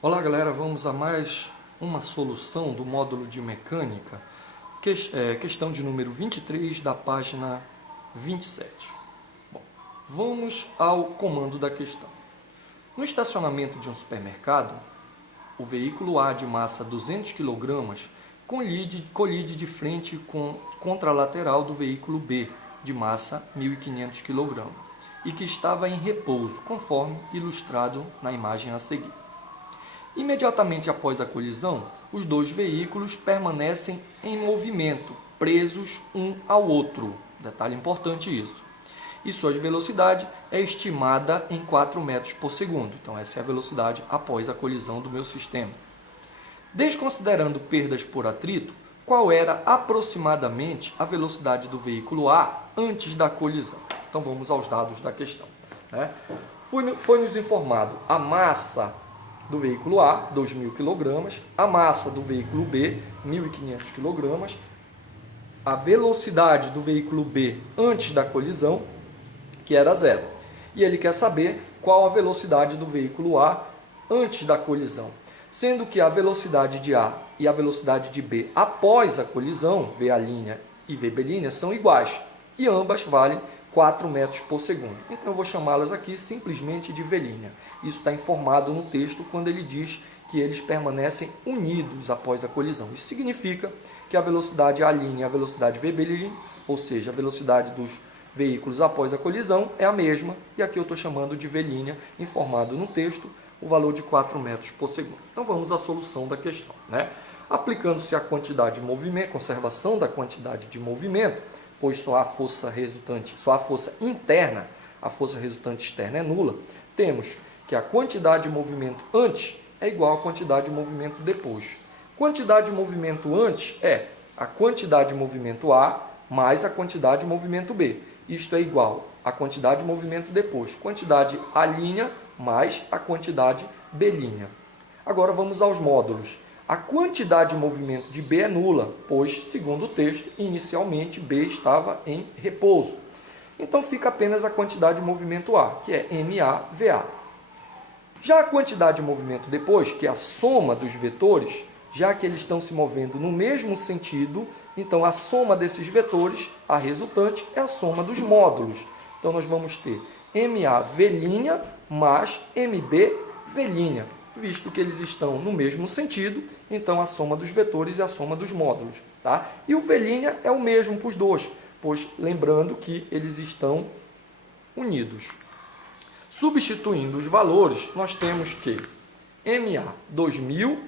Olá galera, vamos a mais uma solução do módulo de mecânica, questão de número 23 da página 27. Bom, vamos ao comando da questão. No estacionamento de um supermercado, o veículo A de massa 200 kg colide de frente contra a lateral do veículo B de massa 1.500 kg e que estava em repouso, conforme ilustrado na imagem a seguir. Imediatamente após a colisão, os dois veículos permanecem em movimento, presos um ao outro. Detalhe importante isso. E sua velocidade é estimada em 4 metros por segundo. Então essa é a velocidade após a colisão do meu sistema. Desconsiderando perdas por atrito, qual era aproximadamente a velocidade do veículo A antes da colisão? Então vamos aos dados da questão. Foi nos informado a massa do veículo A, 2.000 kg, a massa do veículo B, 1.500 kg, a velocidade do veículo B antes da colisão, que era 0. E ele quer saber qual a velocidade do veículo A antes da colisão. Sendo que a velocidade de A e a velocidade de B após a colisão, VA' e VB' são iguais, e ambas valem 4 metros por segundo. Então eu vou chamá-las aqui simplesmente de V'. Isso está informado no texto quando ele diz que eles permanecem unidos após a colisão. Isso significa que a velocidade A' e a velocidade VB', ou seja, a velocidade dos veículos após a colisão, é a mesma, e aqui eu estou chamando de V', informado no texto, o valor de 4 metros por segundo. Então vamos à solução da questão. Aplicando-se a quantidade de movimento, conservação da quantidade de movimento, pois só há força resultante, só há força interna, a força resultante externa é nula, temos que a quantidade de movimento antes é igual à quantidade de movimento depois. Quantidade de movimento antes é a quantidade de movimento A mais a quantidade de movimento B. Isto é igual à quantidade de movimento depois. Quantidade A' mais a quantidade B'. Agora vamos aos módulos. A quantidade de movimento de B é nula, pois, segundo o texto, inicialmente B estava em repouso. Então fica apenas a quantidade de movimento A, que é MA/VA. Já a quantidade de movimento depois, que é a soma dos vetores, já que eles estão se movendo no mesmo sentido, então a soma desses vetores, a resultante, é a soma dos módulos. Então nós vamos ter MA' mais MB', visto que eles estão no mesmo sentido, então a soma dos vetores é a soma dos módulos. E o V' é o mesmo para os dois, pois lembrando que eles estão unidos. Substituindo os valores, nós temos que MA 2.000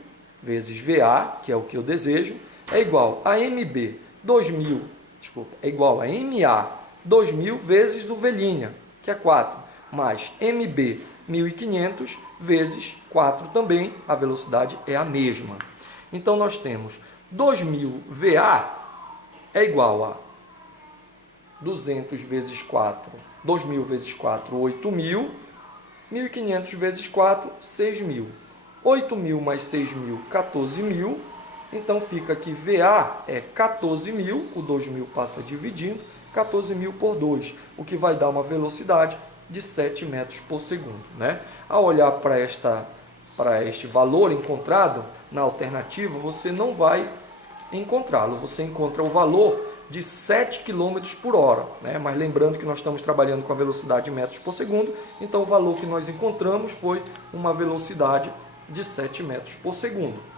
vezes VA, que é o que eu desejo, é igual a MB 2.000, é igual a MA 2.000 vezes o V', que é 4, mais MB 1.500 vezes 4 também, a velocidade é a mesma. Então, nós temos 2.000 VA é igual a 200 vezes 4, 2.000 vezes 4, 8.000, 1.500 vezes 4, 6.000. 8.000 mais 6.000, 14.000. Então, fica aqui VA é 14.000, o 2.000 passa dividindo, 14.000 por 2, o que vai dar uma velocidade de 7 metros por segundo. Ao olhar para este valor encontrado na alternativa, você não vai encontrá-lo. Você encontra o valor de 7 km por hora. Mas lembrando que nós estamos trabalhando com a velocidade de metros por segundo, então o valor que nós encontramos foi uma velocidade de 7 metros por segundo.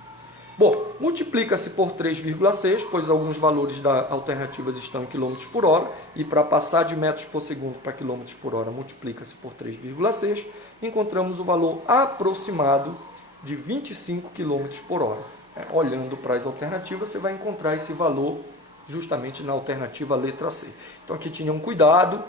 Bom, multiplica-se por 3,6, pois alguns valores da alternativa estão em km por hora, e para passar de metros por segundo para km por hora, multiplica-se por 3,6, encontramos o valor aproximado de 25 km por hora. Olhando para as alternativas, você vai encontrar esse valor justamente na alternativa letra C. Então aqui tenham cuidado,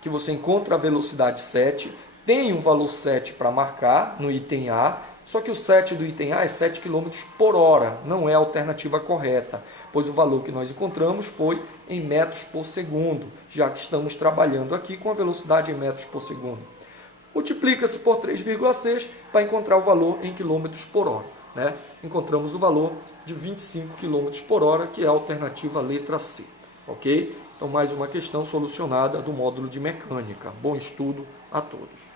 que você encontra a velocidade 7, tem um valor 7 para marcar no item A, só que o 7 do item A é 7 km por hora, não é a alternativa correta, pois o valor que nós encontramos foi em metros por segundo, já que estamos trabalhando aqui com a velocidade em metros por segundo. Multiplica-se por 3,6 para encontrar o valor em quilômetros por hora. Encontramos o valor de 25 km por hora, que é a alternativa letra C. Ok? Então, mais uma questão solucionada do módulo de mecânica. Bom estudo a todos.